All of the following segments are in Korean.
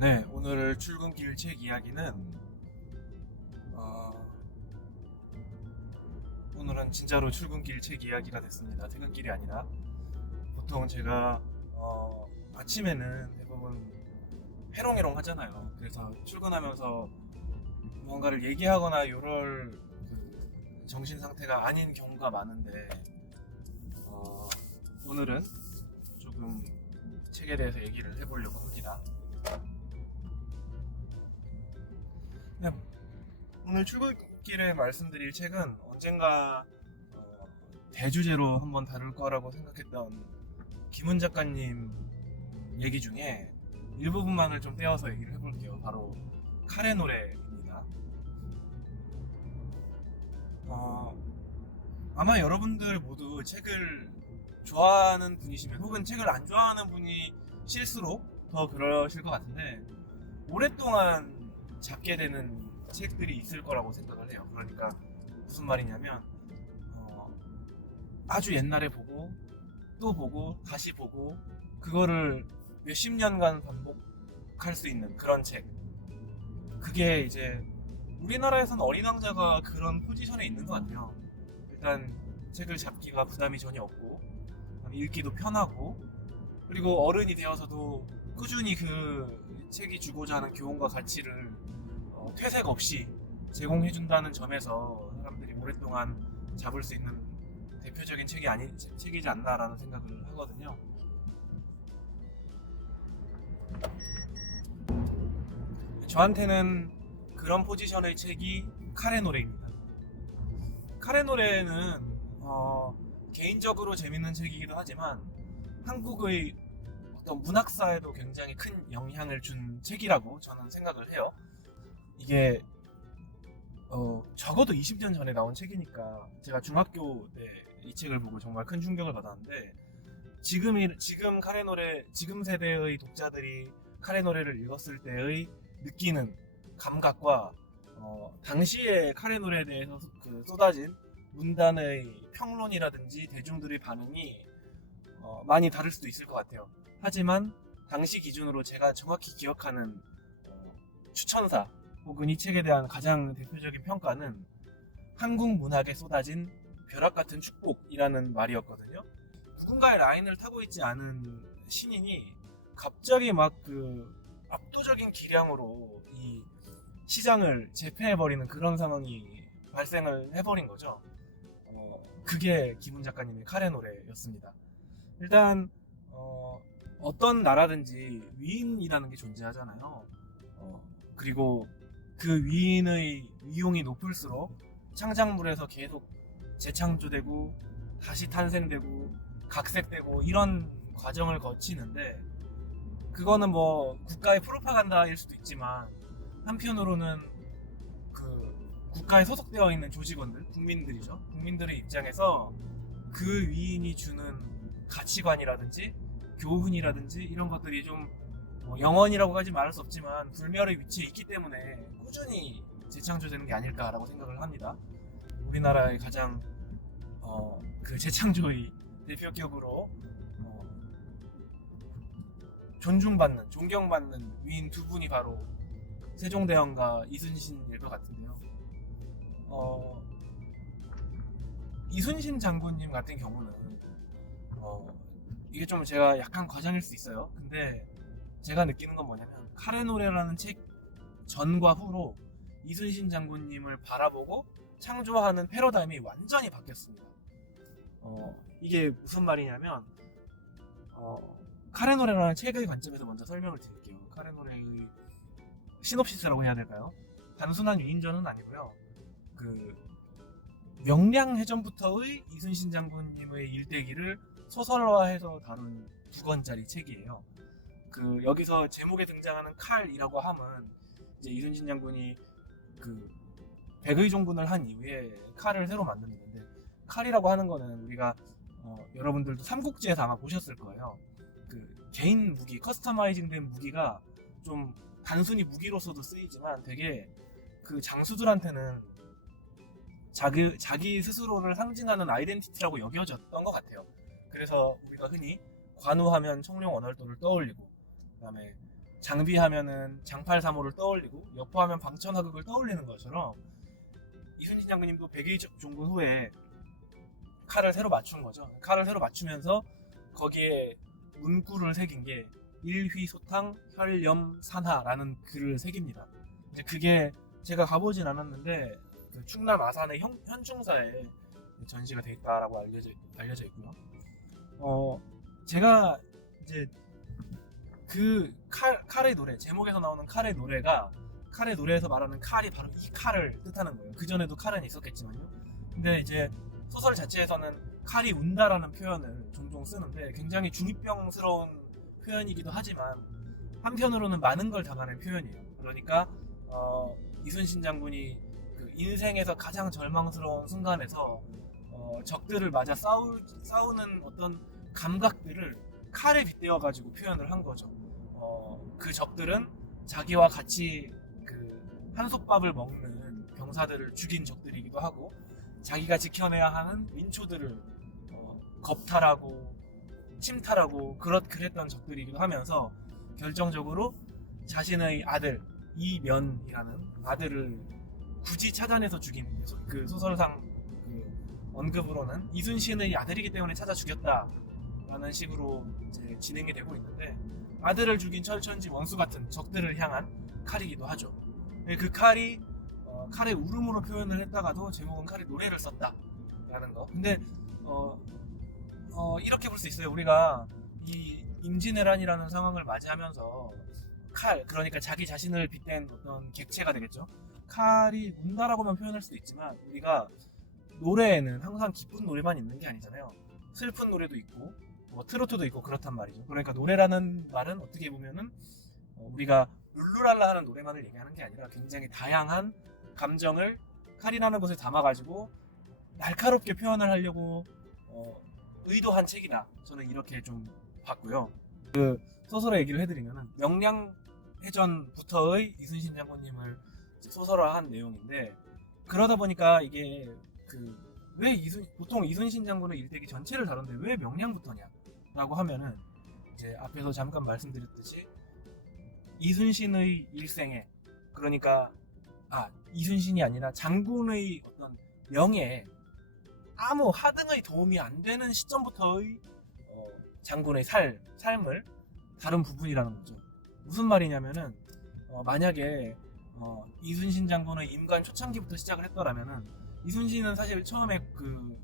네, 오늘 출근길 책 이야기는 어, 오늘은 진짜로 출근길 책 이야기가 됐습니다. 퇴근길이 아니라 보통 제가 아침에는 대부분 해롱해롱 하잖아요. 그래서 출근하면서 뭔가를 얘기하거나 이럴 정신 상태가 아닌 경우가 많은데 어, 오늘은 조금 책에 대해서 얘기를 해보려고 합니다. 네, 오늘 출근길에 말씀드릴 책은 언젠가 대주제로 한번 다룰 거라고 생각했던 김은 작가님 얘기 중에 일부분만을 좀 떼어서 얘기를 해볼게요. 바로 칼의 노래입니다. 아마 여러분들 모두 책을 좋아하는 분이시면 혹은 책을 안 좋아하는 분이 실수로 더 그러실 것 같은데 오랫동안 잡게 되는 책들이 있을 거라고 생각을 해요. 그러니까 무슨 말이냐면 아주 옛날에 보고 또 보고 다시 보고 그거를 몇십 년간 반복할 수 있는 그런 책. 그게 이제 우리나라에서는 어린 왕자가 그런 포지션에 있는 것 같아요. 일단 책을 잡기가 부담이 전혀 없고 읽기도 편하고 그리고 어른이 되어서도 꾸준히 그 책이 주고자 하는 교훈과 가치를 퇴색 없이 제공해준다는 점에서 사람들이 오랫동안 잡을 수 있는 대표적인 책이지 않나라는 생각을 하거든요. 저한테는 그런 포지션의 책이 칼의 노래입니다. 칼의 노래는 개인적으로 재밌는 책이기도 하지만 한국의 어떤 문학사에도 굉장히 큰 영향을 준 책이라고 저는 생각을 해요. 이게 적어도 20년 전에 나온 책이니까 제가 중학교 때 이 책을 보고 정말 큰 충격을 받았는데 지금 칼의 노래 지금 세대의 독자들이 칼의 노래를 읽었을 때의 느끼는 감각과 당시에 칼의 노래에 대해서 쏟아진 문단의 평론이라든지 대중들의 반응이 많이 다를 수도 있을 것 같아요. 하지만 당시 기준으로 제가 정확히 기억하는 추천사 혹은 이 책에 대한 가장 대표적인 평가는 한국 문학에 쏟아진 벼락같은 축복이라는 말이었거든요. 누군가의 라인을 타고 있지 않은 신인이 갑자기 막 압도적인 기량으로 이 시장을 제패해버리는 그런 상황이 발생을 해버린 거죠. 그게 김은 작가님의 칼의 노래였습니다. 일단 어떤 나라든지 위인이라는 게 존재하잖아요. 그리고 그 위인의 위용이 높을수록 창작물에서 계속 재창조되고 다시 탄생되고 각색되고 이런 과정을 거치는데 그거는 뭐 국가의 프로파간다일 수도 있지만 한편으로는 국가에 소속되어 있는 조직원들, 국민들이죠. 국민들의 입장에서 그 위인이 주는 가치관이라든지 교훈이라든지 이런 것들이 좀 영원이라고까지 말할 수 없지만 불멸의 위치에 있기 때문에 꾸준히 재창조되는 게 아닐까라고 생각을 합니다. 우리나라의 가장 그 재창조의 대표격으로 존중받는, 존경받는 위인 두 분이 바로 세종대왕과 이순신일 것 같은데요. 이순신 장군님 같은 경우는 이게 좀 제가 약간 과장일 수 있어요. 근데 제가 느끼는 건 뭐냐면 칼의 노래라는 책 전과 후로 이순신 장군님을 바라보고 창조하는 패러다임이 완전히 바뀌었습니다. 이게 무슨 말이냐면 칼의 노래라는 책의 관점에서 먼저 설명을 드릴게요. 칼의 노래의 시놉시스라고 해야 될까요? 단순한 위인전은 아니고요. 명량해전부터의 이순신 장군님의 일대기를 소설화해서 다룬 2권짜리 책이에요. 여기서 제목에 등장하는 칼이라고 함은 이제 이순신 장군이 백의종군을 한 이후에 칼을 새로 만드는데 칼이라고 하는 거는 우리가 여러분들도 삼국지에서 아마 보셨을 거예요. 개인 무기, 커스터마이징된 무기가 좀 단순히 무기로서도 쓰이지만 되게 장수들한테는 자기 스스로를 상징하는 아이덴티티라고 여겨졌던 것 같아요. 그래서 우리가 흔히 관우하면 청룡 언월도를 떠올리고 그다음에 장비하면은 장팔3호를 떠올리고 여포하면 방천하극을 떠올리는 것처럼 이순신 장군님도 백의 종군 후에 칼을 새로 맞춘 거죠. 칼을 새로 맞추면서 거기에 문구를 새긴 게 일휘소탕 혈염산하라는 글을 새깁니다. 이제 그게 제가 가보진 않았는데 그 충남 아산의 현충사에 전시가 돼 있다라고 알려져 있고요. 제가 이제 그 칼의 노래, 제목에서 나오는 칼의 노래가 칼의 노래에서 말하는 칼이 바로 이 칼을 뜻하는 거예요. 그 전에도 칼은 있었겠지만요. 근데 이제 소설 자체에서는 칼이 운다라는 표현을 종종 쓰는데 굉장히 중이병스러운 표현이기도 하지만 한편으로는 많은 걸 담아낸 표현이에요. 그러니까 이순신 장군이 그 인생에서 가장 절망스러운 순간에서 적들을 맞아 싸우는 어떤 감각들을 칼에 빗대어 가지고 표현을 한 거죠. 그 적들은 자기와 같이 그 한솥밥을 먹는 병사들을 죽인 적들이기도 하고 자기가 지켜내야 하는 민초들을 겁탈하고 침탈하고 그랬던 적들이기도 하면서 결정적으로 자신의 아들 이면이라는 아들을 굳이 찾아내서 죽인 그 소설상 그 언급으로는 이순신의 아들이기 때문에 찾아 죽였다라는 식으로 이제 진행이 되고 있는데 아들을 죽인 철천지 원수 같은 적들을 향한 칼이기도 하죠. 그 칼이 칼의 울음으로 표현을 했다가도 제목은 칼의 노래를 썼다라는 거. 근데 이렇게 볼 수 있어요. 우리가 이 임진왜란이라는 상황을 맞이하면서 칼, 그러니까 자기 자신을 빗댄 어떤 객체가 되겠죠. 칼이 운다라고만 표현할 수도 있지만 우리가 노래에는 항상 기쁜 노래만 있는 게 아니잖아요. 슬픈 노래도 있고 뭐 트로트도 있고 그렇단 말이죠. 그러니까 노래라는 말은 어떻게 보면은 우리가 룰루랄라 하는 노래만을 얘기하는 게 아니라 굉장히 다양한 감정을 칼이라는 곳에 담아가지고 날카롭게 표현을 하려고 의도한 책이다. 저는 이렇게 좀 봤고요. 그 소설의 얘기를 해드리면은 명량해전부터의 이순신 장군님을 소설화한 내용인데 그러다 보니까 이게 왜 보통 이순신 장군의 일대기 전체를 다룬데 왜 명량부터냐라고 하면은 이제 앞에서 잠깐 말씀드렸듯이 이순신의 일생에 그러니까 이순신이 아니라 장군의 어떤 명예에 아무 하등의 도움이 안 되는 시점부터의 장군의 삶을 다룬 부분이라는 거죠. 무슨 말이냐면은 만약에 이순신 장군의 임관 초창기부터 시작을 했더라면은 이순신은 사실 처음에 그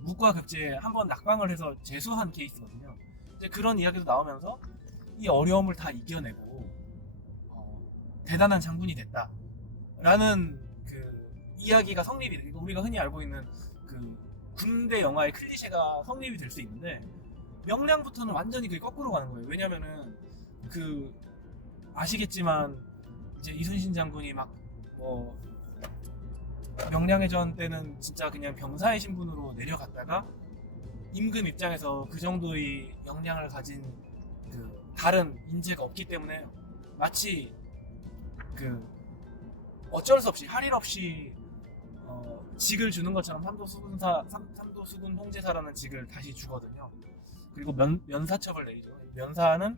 묵과 급제에 한번 낙방을 해서 재수한 케이스거든요. 이제 그런 이야기도 나오면서 이 어려움을 다 이겨내고 대단한 장군이 됐다라는 그 이야기가 성립이 우리가 흔히 알고 있는 그 군대 영화의 클리셰가 성립이 될 수 있는데 명량부터는 완전히 그게 거꾸로 가는 거예요. 왜냐면은 아시겠지만 이제 이순신 장군이 막 명량해전 때는 진짜 그냥 병사의 신분으로 내려갔다가 임금 입장에서 그 정도의 역량을 가진 그 다른 인재가 없기 때문에 마치 그 어쩔 수 없이 할 일 없이 직을 주는 것처럼 삼도수군 홍제사라는 직을 다시 주거든요. 그리고 면사첩을 내리죠. 면사는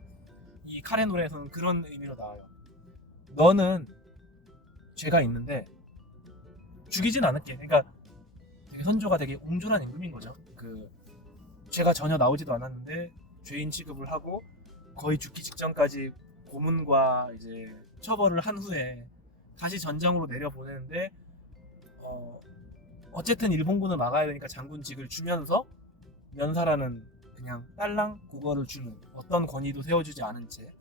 이 칼의 노래에서는 그런 의미로 나와요. 너는 죄가 있는데 죽이진 않을게. 그러니까 되게 선조가 되게 옹졸한 임금인 거죠. 그 죄가 전혀 나오지도 않았는데 죄인 취급을 하고 거의 죽기 직전까지 고문과 이제 처벌을 한 후에 다시 전장으로 내려보내는데 어쨌든 일본군을 막아야 되니까 장군직을 주면서 면사라는 그냥 딸랑 국어를 주는 어떤 권위도 세워주지 않은 채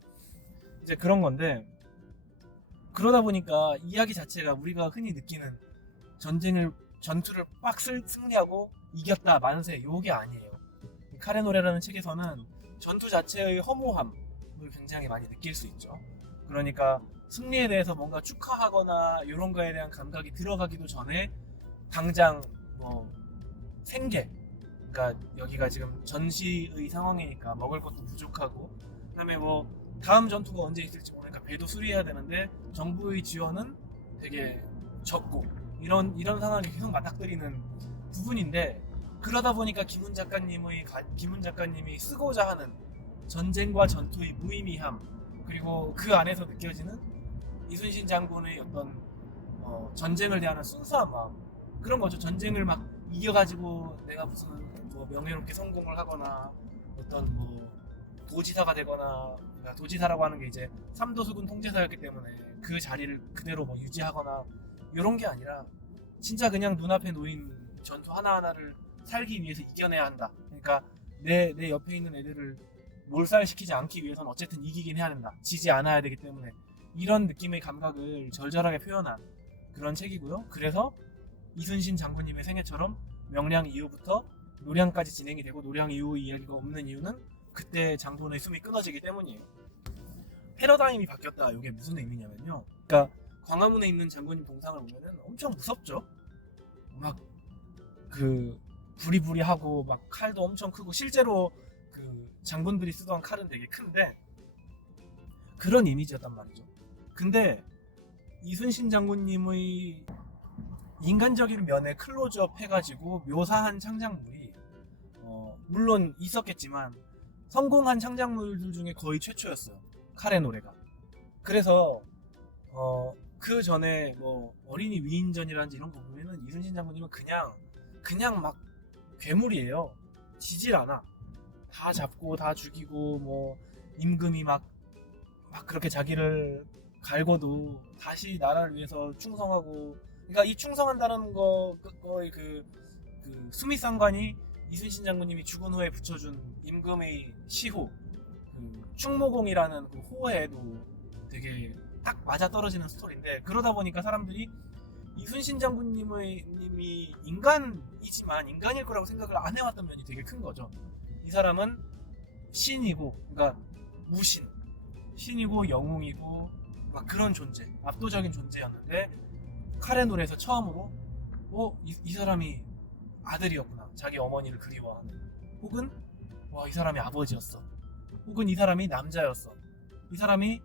이제 그런 건데 그러다 보니까 이야기 자체가 우리가 흔히 느끼는 전투를 빡 승리하고 이겼다 만세 요게 아니에요. 칼의 노래라는 책에서는 전투 자체의 허무함을 굉장히 많이 느낄 수 있죠. 그러니까 승리에 대해서 뭔가 축하하거나 이런 거에 대한 감각이 들어가기도 전에 당장 생계 그러니까 여기가 지금 전시의 상황이니까 먹을 것도 부족하고 그다음에 다음 전투가 언제 있을지 모르니까 배도 수리해야 되는데 정부의 지원은 되게 적고 이런 상황이 계속 맞닥뜨리는 부분인데 그러다 보니까 김훈 작가님이 쓰고자 하는 전쟁과 전투의 무의미함 그리고 그 안에서 느껴지는 이순신 장군의 어떤 전쟁을 대하는 순수한 마음, 그런 거죠. 전쟁을 막 이겨가지고 내가 무슨 뭐 명예롭게 성공을 하거나 어떤 뭐 도지사가 되거나, 그러니까 도지사라고 하는 게 이제 삼도수군 통제사였기 때문에 그 자리를 그대로 뭐 유지하거나 이런 게 아니라 진짜 그냥 눈앞에 놓인 전투 하나하나를 살기 위해서 이겨내야 한다. 그러니까 내 옆에 있는 애들을 몰살시키지 않기 위해서는 어쨌든 이기긴 해야 된다. 지지 않아야 되기 때문에, 이런 느낌의 감각을 절절하게 표현한 그런 책이고요. 그래서 이순신 장군님의 생애처럼 명량 이후부터 노량까지 진행이 되고 노량 이후 이야기가 없는 이유는 그때 장군의 숨이 끊어지기 때문이에요. 패러다임이 바뀌었다. 이게 무슨 의미냐면요. 그러니까 광화문에 있는 장군님 동상을 보면은 엄청 무섭죠. 막 그 부리부리하고 막 칼도 엄청 크고, 실제로 그 장군들이 쓰던 칼은 되게 큰데 그런 이미지였단 말이죠. 근데 이순신 장군님의 인간적인 면에 클로즈업 해가지고 묘사한 창작물이 물론 있었겠지만 성공한 창작물들 중에 거의 최초였어요. 칼의 노래가. 그래서 그 전에 뭐 어린이 위인전이라든지 이런 거 보면은 이순신 장군님은 그냥 막 괴물이에요. 지질 않아. 다 잡고 다 죽이고, 뭐 임금이 막 그렇게 자기를 갈고도 다시 나라를 위해서 충성하고, 그러니까 이 충성한다는 거의 그 수미상관이 이순신 장군님이 죽은 후에 붙여준 임금의 시호, 그 충무공이라는 그 호에도 되게 딱 맞아 떨어지는 스토리인데, 그러다 보니까 사람들이 이순신 장군님이 인간이지만 인간일 거라고 생각을 안 해왔던 면이 되게 큰 거죠. 이 사람은 신이고, 그러니까 무신, 신이고 영웅이고 막 그런 존재, 압도적인 존재였는데 칼의 노래에서 처음으로 이 사람이 아들이었구나, 자기 어머니를 그리워하는, 혹은 이 사람이 아버지였어, 혹은 이 사람이 남자였어, 이 사람이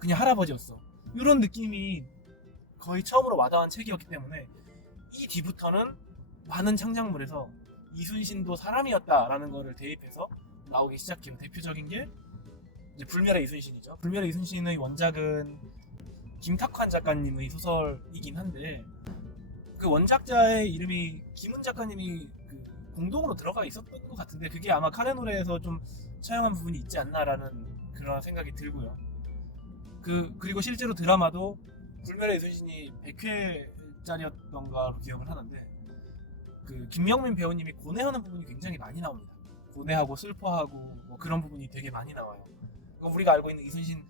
그냥 할아버지였어, 이런 느낌이 거의 처음으로 와닿은 책이었기 때문에 이 뒤부터는 많은 창작물에서 이순신도 사람이었다라는 거를 대입해서 나오기 시작해요. 대표적인 게 이제 불멸의 이순신이죠. 불멸의 이순신의 원작은 김탁환 작가님의 소설이긴 한데, 그 원작자의 이름이 김은 작가님이 공동으로 들어가 있었던 것 같은데, 그게 아마 칼의 노래에서 좀 차용한 부분이 있지 않나라는 그런 생각이 들고요. 그리고 실제로 드라마도 불멸의 이순신이 100회짜리였던가로 기억을 하는데, 김명민 배우님이 고뇌하는 부분이 굉장히 많이 나옵니다. 고뇌하고 슬퍼하고 뭐 그런 부분이 되게 많이 나와요. 우리가 알고 있는 이순신,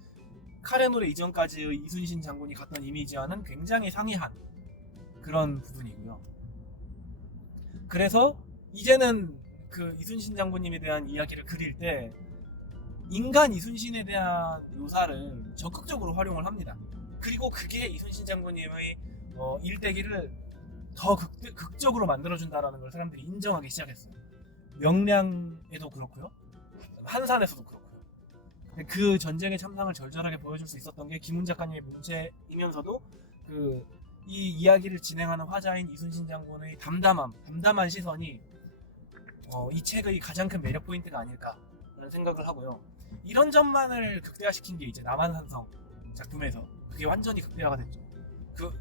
칼의 노래 이전까지의 이순신 장군이 갖던 이미지와는 굉장히 상이한 그런 부분이고요. 그래서 이제는 그 이순신 장군님에 대한 이야기를 그릴 때 인간 이순신에 대한 묘사를 적극적으로 활용을 합니다. 그리고 그게 이순신 장군님의 일대기를 더 극적으로 만들어준다라는 걸 사람들이 인정하기 시작했어요. 명량에도 그렇고요, 한산에서도 그렇고요. 그 전쟁의 참상을 절절하게 보여줄 수 있었던 게 김은 작가님의 문체이면서도 이 이야기를 진행하는 화자인 이순신 장군의 담담한 시선이 이 책의 가장 큰 매력 포인트가 아닐까라는 생각을 하고요. 이런 점만을 극대화시킨 게 이제 남한산성 작품에서 그게 완전히 극대화가 됐죠.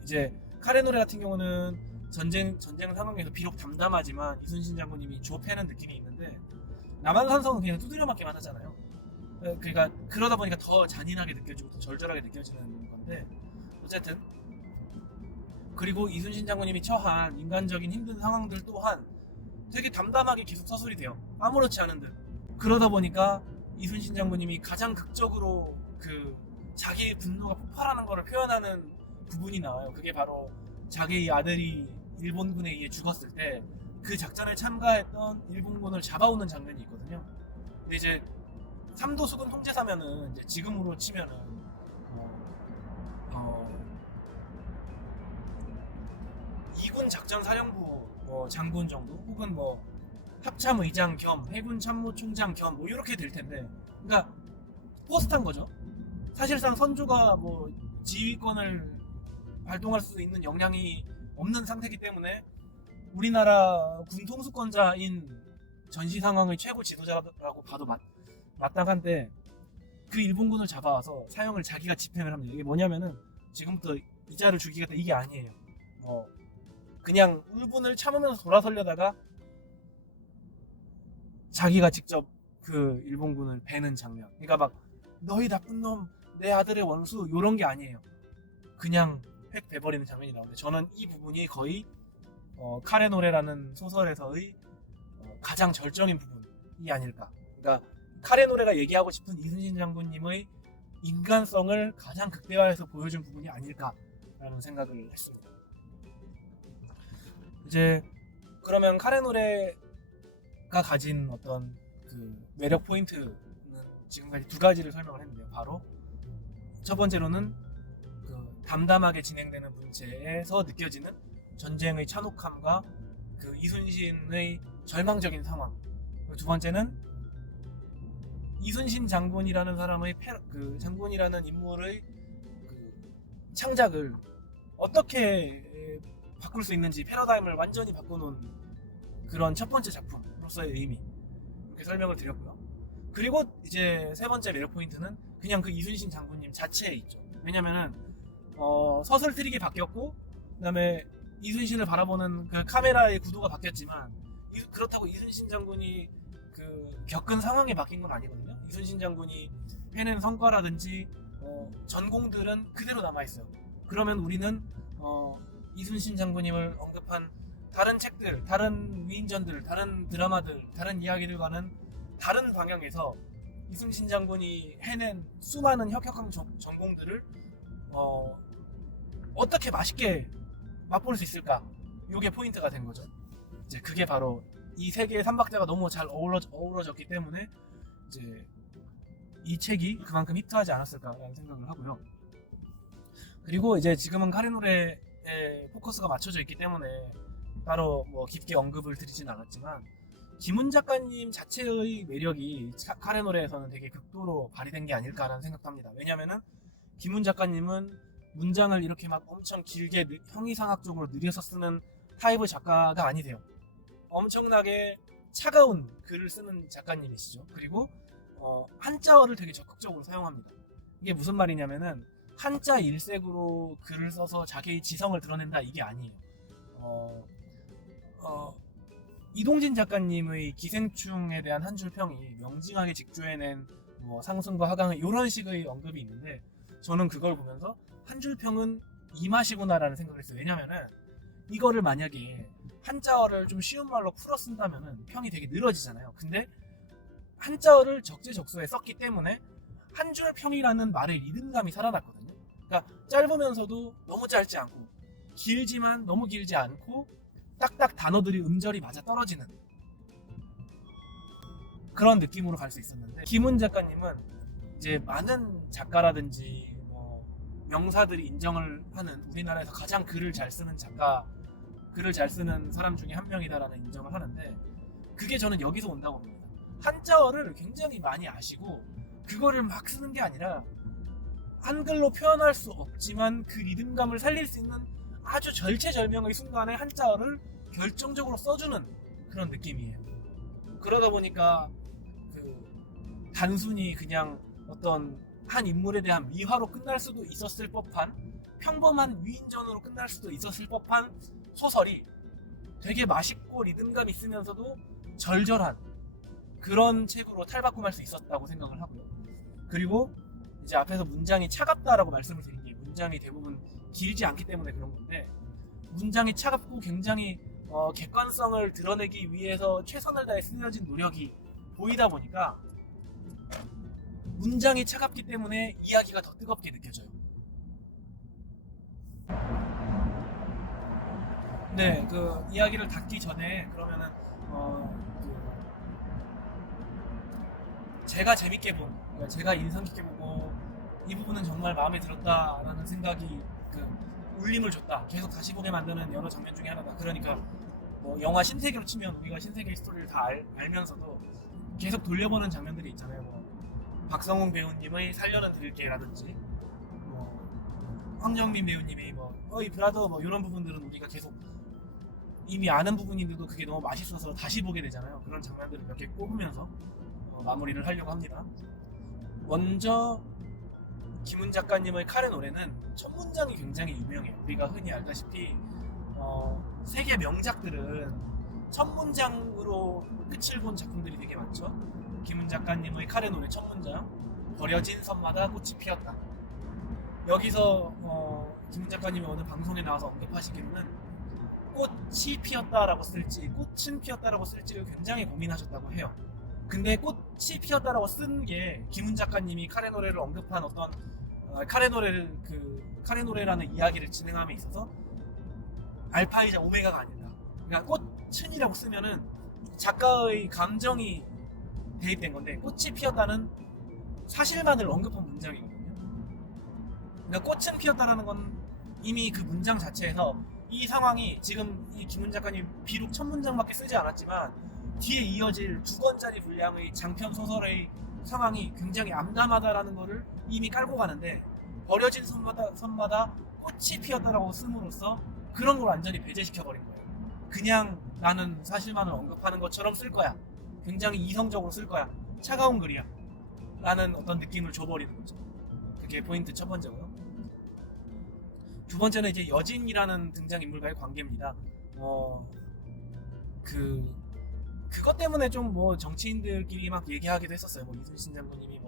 이제 칼의 노래 같은 경우는 전쟁 상황에서 비록 담담하지만 이순신 장군님이 좁혀는 느낌이 있는데, 남한산성은 그냥 두드려 맞기만 하잖아요. 그러니까 그러다 보니까 더 잔인하게 느껴지고 더 절절하게 느껴지는 건데, 어쨌든 그리고 이순신 장군님이 처한 인간적인 힘든 상황들 또한 되게 담담하게 계속 서술이 돼요. 아무렇지 않은 듯. 그러다 보니까 이순신 장군님이 가장 극적으로 자기의 분노가 폭발하는 것을 표현하는 부분이 나와요. 그게 바로 자기의 아들이 일본군에 의해 죽었을 때 그 작전에 참가했던 일본군을 잡아오는 장면이 있거든요. 근데 이제 삼도수군 통제사면은 이제 지금으로 치면은 이군 작전사령부 장군 정도, 혹은 합참의장 겸 해군 참모총장 겸 이렇게 될 텐데, 그러니까 포스트한 거죠. 사실상 선조가 지휘권을 발동할 수 있는 역량이 없는 상태이기 때문에 우리나라 군 통수권자인 전시 상황의 최고 지도자라고 봐도 마땅한데, 그 일본군을 잡아와서 사형을 자기가 집행을 합니다. 이게 뭐냐면은 지금부터 이자를 주기겠다 이게 아니에요. 그냥 울분을 참으면서 돌아서려다가 자기가 직접 그 일본군을 베는 장면. 그러니까 막 너희 나쁜 놈, 내 아들의 원수 요런 게 아니에요. 그냥 획 베버리는 장면이 나오는데 저는 이 부분이 거의 카레노레라는 소설에서의 가장 절정인 부분이 아닐까. 그러니까 카레노레가 얘기하고 싶은 이순신 장군님의 인간성을 가장 극대화해서 보여준 부분이 아닐까라는 생각을 했습니다. 이제 그러면 카레노레가 가진 어떤 그 매력 포인트는 지금까지 두 가지를 설명을 했는데요. 바로 첫 번째로는 그 담담하게 진행되는 문체에서 느껴지는 전쟁의 잔혹함과 그 이순신의 절망적인 상황. 두 번째는 이순신 장군이라는 사람의 그 장군이라는 인물의 그 창작을 어떻게 바꿀 수 있는지 패러다임을 완전히 바꿔놓은 그런 첫 번째 작품으로서의 의미 이렇게 설명을 드렸고요. 그리고 이제 세 번째 매력 포인트는 그냥 그 이순신 장군님 자체에 있죠. 왜냐면은 서술 트릭이 바뀌었고 그다음에 이순신을 바라보는 그 카메라의 구도가 바뀌었지만 그렇다고 이순신 장군이 그 겪은 상황이 바뀐 건 아니거든요. 이순신 장군이 해낸 성과라든지 전공들은 그대로 남아있어요. 그러면 우리는 이순신 장군님을 언급한 다른 책들, 다른 위인전들, 다른 드라마들, 다른 이야기들과는 다른 방향에서 이순신 장군이 해낸 수많은 혁혁한 전공들을 어떻게 맛있게 맛볼 수 있을까? 이게 포인트가 된 거죠. 이제 그게 바로 이 세 개의 삼박자가 너무 잘 어우러졌기 때문에 이제 이 책이 그만큼 히트하지 않았을까라는 생각을 하고요. 그리고 이제 지금은 카레노레에 포커스가 맞춰져 있기 때문에 따로 뭐 깊게 언급을 드리진 않았지만 김훈 작가님 자체의 매력이 카레노레에서는 되게 극도로 발휘된 게 아닐까라는 생각도 합니다. 왜냐면은 김훈 작가님은 문장을 이렇게 막 엄청 길게 형이상학적으로 느려서 쓰는 타입의 작가가 아니세요. 엄청나게 차가운 글을 쓰는 작가님이시죠. 그리고 한자어를 되게 적극적으로 사용합니다. 이게 무슨 말이냐면은 한자 일색으로 글을 써서 자기의 지성을 드러낸다 이게 아니에요. 이동진 작가님의 기생충에 대한 한 줄 평이 명징하게 직조해낸 뭐 상승과 하강의 이런 식의 언급이 있는데 저는 그걸 보면서 한 줄 평은 이 맛이구나라는 생각을 했어요. 왜냐면은 이거를 만약에 한자어를 좀 쉬운 말로 풀어 쓴다면은 평이 되게 늘어지잖아요. 근데 한자어를 적재적소에 썼기 때문에 한 줄 평이라는 말의 리듬감이 살아났거든요. 그러니까 짧으면서도 너무 짧지 않고 길지만 너무 길지 않고 딱딱 단어들이 음절이 맞아 떨어지는 그런 느낌으로 갈 수 있었는데 김훈 작가님은 이제 많은 작가라든지 뭐 명사들이 인정을 하는 우리나라에서 가장 글을 잘 쓰는 작가, 글을 잘 쓰는 사람 중에 한 명이다라는 인정을 하는데 그게 저는 여기서 온다고 봅니다. 한자어를 굉장히 많이 아시고 그거를 막 쓰는 게 아니라 한글로 표현할 수 없지만 그 리듬감을 살릴 수 있는 아주 절체절명의 순간에 한자어를 결정적으로 써주는 그런 느낌이에요. 그러다 보니까 그 단순히 그냥 어떤 한 인물에 대한 미화로 끝날 수도 있었을 법한 평범한 위인전으로 끝날 수도 있었을 법한 소설이 되게 맛있고 리듬감 있으면서도 절절한 그런 책으로 탈바꿈할 수 있었다고 생각을 하고요. 그리고 이제 앞에서 문장이 차갑다라고 말씀을 드린 게 문장이 대부분 길지 않기 때문에 그런 건데 문장이 차갑고 굉장히 객관성을 드러내기 위해서 최선을 다해 쓰여진 노력이 보이다 보니까 문장이 차갑기 때문에 이야기가 더 뜨겁게 느껴져요. 네, 그 이야기를 닫기 전에 그러면은 제가 재밌게 본, 그러니까 제가 인상 깊게 보고 이 부분은 정말 마음에 들었다라는 생각이 그 울림을 줬다. 계속 다시 보게 만드는 여러 장면 중에 하나다. 그러니까 뭐 영화 신세계로 치면 우리가 신세계의 스토리를 다 알면서도 계속 돌려보는 장면들이 있잖아요. 뭐 박성웅 배우님의 살려는 드릴게라든지 뭐 황정민 배우님이 뭐 어이 브라더 뭐 이런 부분들은 우리가 계속 이미 아는 부분인데도 그게 너무 맛있어서 다시 보게 되잖아요. 그런 장면들을 몇 개 꼽으면서 마무리를 하려고 합니다. 먼저 김훈 작가님의 카레 노래는 첫 문장이 굉장히 유명해요. 우리가 흔히 알다시피 세계 명작들은 첫 문장으로 끝을 본 작품들이 되게 많죠. 김훈 작가님의 카레 노래 첫 문장, 버려진 섬마다 꽃이 피었다. 여기서 김훈 작가님이 어느 방송에 나와서 언급하시기로는 꽃이 피었다라고 쓸지 꽃은 피었다라고 쓸지를 굉장히 고민하셨다고 해요. 근데 꽃이 피었다라고 쓴 게 김훈 작가님이 카레 노래를 언급한 어떤 카레 노래라는 이야기를 진행함에 있어서 알파이자 오메가가 아닐까. 그러니까 꽃은이라고 쓰면은 작가의 감정이 대입된 건데 꽃이 피었다는 사실만을 언급한 문장이거든요. 그러니까 꽃은 피었다라는 건 이미 그 문장 자체에서 이 상황이 지금 이 김훈 작가님 비록 첫 문장밖에 쓰지 않았지만 뒤에 이어질 2권짜리 분량의 장편 소설의 상황이 굉장히 암담하다라는 거를 이미 깔고 가는데 버려진 섬마다 꽃이 피었다라고 씀으로써 그런 걸 완전히 배제시켜버린 거예요. 그냥 나는 사실만을 언급하는 것처럼 쓸 거야. 굉장히 이성적으로 쓸 거야. 차가운 글이야. 라는 어떤 느낌을 줘버리는 거죠. 그게 포인트 첫 번째고요. 두 번째는 이제 여진이라는 등장인물과의 관계입니다. 그것 때문에 좀 뭐 정치인들끼리 막 얘기하기도 했었어요. 뭐 이순신 장군님이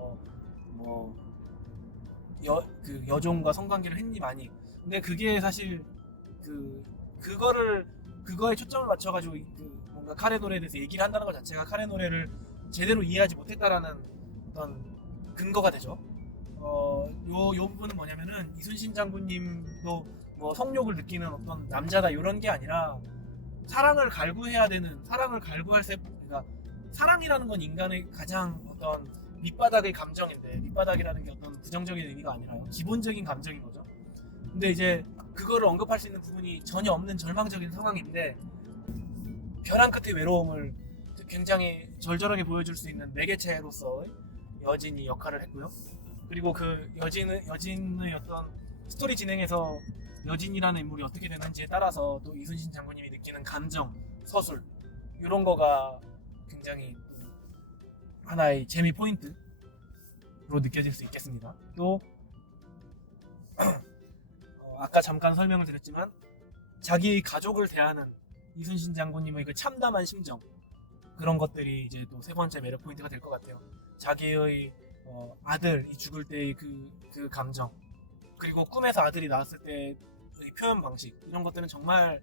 여종과 성관계를 했니 많이. 근데 그게 사실 그거에 초점을 맞춰가지고 뭔가 카레 노래에 대해서 얘기를 한다는 것 자체가 카레 노래를 제대로 이해하지 못했다라는 어떤 근거가 되죠. 요 부분은 뭐냐면은 이순신 장군님도 뭐 성욕을 느끼는 어떤 남자다 이런 게 아니라 사랑을 갈구할 그러니까 사랑이라는 건 인간의 가장 어떤 밑바닥의 감정인데 밑바닥이라는 게 어떤 부정적인 의미가 아니라요. 기본적인 감정인 거죠. 근데 이제 그거를 언급할 수 있는 부분이 전혀 없는 절망적인 상황인데 벼랑 끝의 외로움을 굉장히 절절하게 보여줄 수 있는 매개체로서 여진이 역할을 했고요. 그리고 그 여진의 어떤 스토리 진행에서 여진이라는 인물이 어떻게 되는지에 따라서 또 이순신 장군님이 느끼는 감정, 서술 이런 거가 굉장히 하나의 재미 포인트로 느껴질 수 있겠습니다. 또 아까 잠깐 설명을 드렸지만 자기 가족을 대하는 이순신 장군님의 그 참담한 심정 그런 것들이 이제 또 세 번째 매력 포인트가 될 것 같아요. 자기의 아들이 죽을 때의 그 감정 그리고 꿈에서 아들이 나왔을 때의 표현 방식 이런 것들은 정말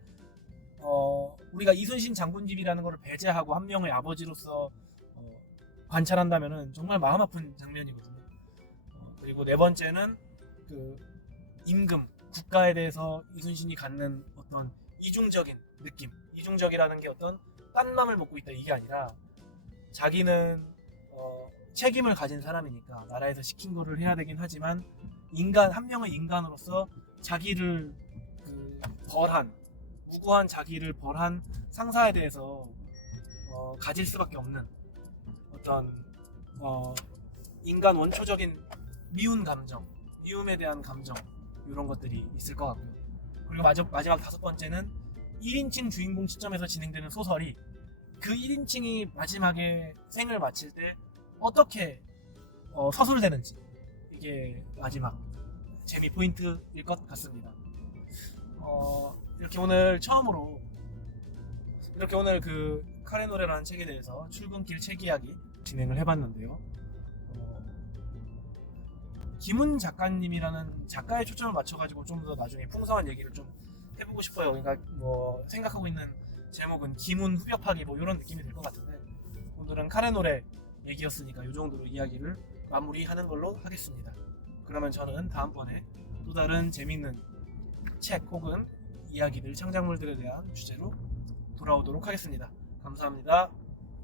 우리가 이순신 장군님이라는 것을 배제하고 한 명의 아버지로서 관찰한다면은 정말 마음 아픈 장면이거든요. 그리고 네 번째는 그 임금 국가에 대해서 이순신이 갖는 어떤 이중적인 느낌 이중적이라는 게 어떤 딴 맘을 먹고 있다 이게 아니라 자기는 책임을 가진 사람이니까 나라에서 시킨 거를 해야 되긴 하지만 한 명의 인간으로서 자기를 무고한 자기를 벌한 상사에 대해서 가질 수밖에 없는 어떤 인간 원초적인 미움에 대한 감정 이런 것들이 있을 것 같고요. 그리고 마지막 다섯 번째는 1인칭 주인공 시점에서 진행되는 소설이 그 1인칭이 마지막에 생을 마칠 때 어떻게 서술되는지 이게 마지막 재미 포인트일 것 같습니다. 이렇게 오늘 그 카레 노래라는 책에 대해서 출근길 책 이야기 진행을 해봤는데요. 김훈 작가님이라는 작가의 초점을 맞춰가지고 좀 더 나중에 풍성한 얘기를 좀 해보고 싶어요. 그러니까 뭐 생각하고 있는 제목은 김훈 후벼파기 뭐 이런 느낌이 될 것 같은데 오늘은 카레 노래 얘기였으니까 이 정도로 이야기를 마무리하는 걸로 하겠습니다. 그러면 저는 다음번에 또 다른 재밌는 책 혹은 이야기들, 창작물들에 대한 주제로 돌아오도록 하겠습니다. 감사합니다.